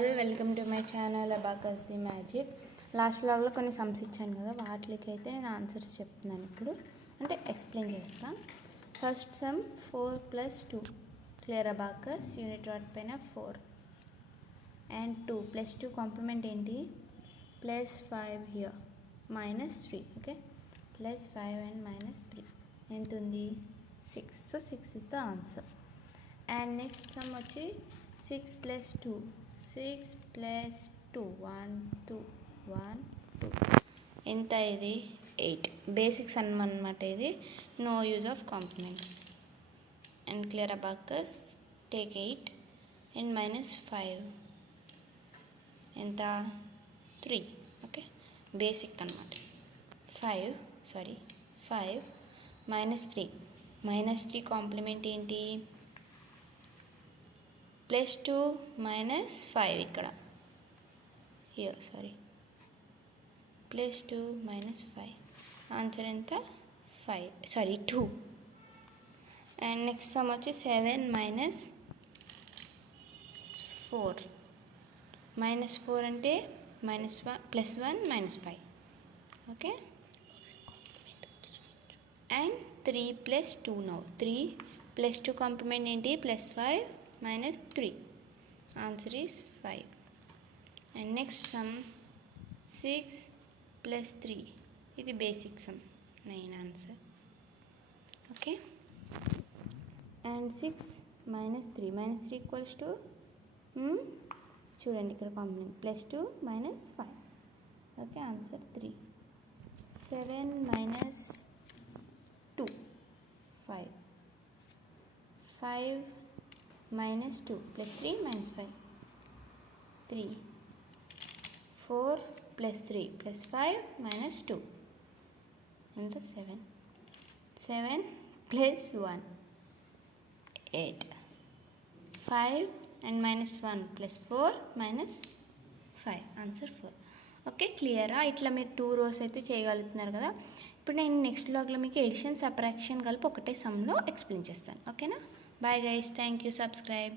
All welcome to my channel abacus the magic. Last వ్లాగ్లో కొన్ని sums ఇచ్చాను కదా, వాటికి అయితే నేను ఆన్సర్స్ చెప్తున్నాను ఇప్పుడు, అంటే ఎక్స్ప్లెయిన్ చేస్తాను. First some 4 + 2 clear abacus unit rod పైన 4 అండ్ 2 + 2 కాంప్లిమెంట్ ఏంటి +5 హియర్ -3. ఓకే, +5 అండ్ -3 ఎంత ఉంది 6. So 6 is the answer. And next some వచ్చి 6 + 2 1 2 ఎంత ఇది 8. బేసిక్స్ అన్నమాట ఇది, no use of complements. And clear abacus take 8 and -5 ఎంత 3. ఓకే, బేసిక్ అన్నమాట. 5 -3 కాంప్లిమెంట్ ఏంటి +2 -5 ఇక్కడ +2 -5 ఆన్సర్ ఎంత 2. అండ్ నెక్స్ట్ సమ్ వచ్చి 7 -4 -4 అంటే -1 +1 -5. ఓకే, అండ్ 3 + 2 నౌ 3 + 2 కాంప్లిమెంట్ ఏంటి +5 -3. Answer is 5. And next some 6 + 3 ఇది basic sum 9 answer. Okay, and 6 -3 = చూడండి ఇక్కడ కాంప్లిమెంట్ +2 -5. Okay, answer 3. 7 -2 5 -2 +3 -5 3. 4 + 3 +5 -2 ఎంత 7. 7 + 1 8. 5 and -1 +4 -5 ఆన్సర్ 4. ఓకే, క్లియరా? ఇట్లా మీరు 2 రోస్ అయితే చేయగలుగుతున్నారు కదా. ఇప్పుడు నేను నెక్స్ట్ బ్లాగ్లో మీకు ఎడిషన్ సబ్ట్రాక్షన్ కలిపి ఒకటే సమ్లో ఎక్స్ప్లెయిన్ చేస్తాను. ఓకేనా? Bye guys, thank you, subscribe.